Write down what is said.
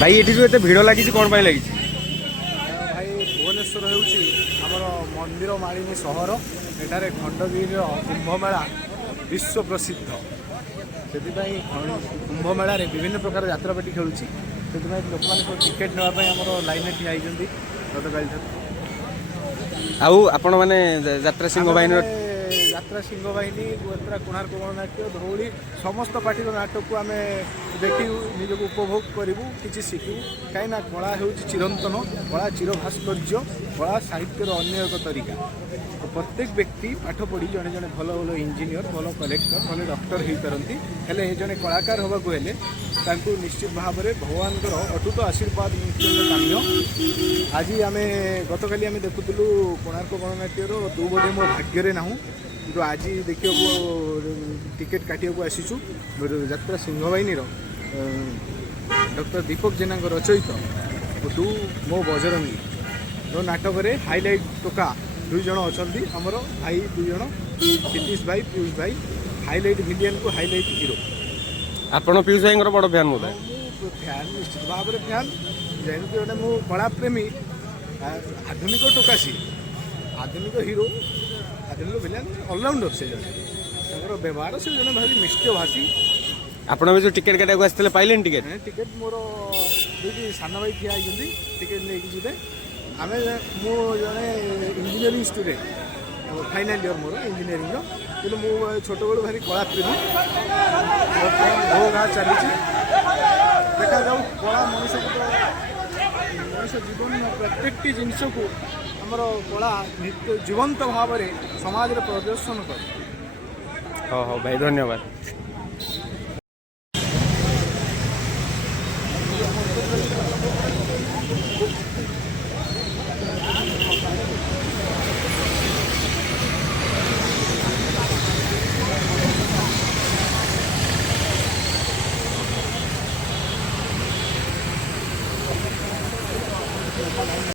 भाई ये जो एते भिड़ लगी कौन पाई लगी? भाई भुवनेश्वर होउची हमर मंदिर मालिनी सहर एठारे खंडगिरी कुंभमेला विश्व प्रसिद्ध से कुंभमेला विभिन्न प्रकार यात्रापाटी खेलुची से लोक मैंने टिकेट नापी आम लाइन ठिया होती गतकाल आउ आपण माने यात्रा सिंह बाहिनी यात्रा सिंह बाहिनी यात्रा कोणार्क गणनाट्य धौली समस्त पार्टी नाटक को आम देखू निजक उपभोग करूँ कि शिखू कहीं कला हूँ चिरंतन कला चिरभास्कर्य कला साहित्यर अन्य एक तरीका तो प्रत्येक व्यक्ति पाठ पढ़ी जड़े जड़े भल भल इंजीनियर भल कलेक्टर भल डॉक्टर हो पारती हेले जड़े कलाकार होगाकू हेले तांकू निश्चित भाव में भगवान अटूट आशीर्वाद काम्य आज आम गतकाली आम देखुलु कोणार्क गणनाट्यर तू बोधे मो भाग्य ना कि आज देखा टिकेट काटिया आसीचु यात्रा सिंह बाहिनी डॉक्टर दीपक जेना रचयित तू मो बजरंगी जो नाटक हाइलाइट टोका दुई जन अच्छा आमर भाई दुई जन नीतीश भाई पीयूष भाई हाइलाइट विलियन को हाइलाइट हिरो आपण पीयूष भाई बड़ फैन बोध फैन निश्चित भाव में फैन जेहेतु गोटे मो कला प्रेमी आधुनिक टोका सी आधुनिक हिरो आधुनिक विलियन अलराउंडर से जन व्यवहार से जन भारी मिष्ट भाषी आपण भी जो टिकेट काटा आसते पाइले टिकेट टिकेट मोर दुईटी सान भाई ठिया होती टिकेट लेकिन जीवे आम मु जड़े इंजीनियरिंग स्टूडेंट फाइनाल इयर मोर इंजीनियरिंग कि मुझे छोट बड़ भारी कला प्रेमी भो गाँ चली देखा जाऊ कला मनुष्य मनुष्य जीवन प्रत्येक जिनस को आमर कला जीवंत भाव में समाज प्रदर्शन कर। हाँ हाँ भाई धन्यवाद।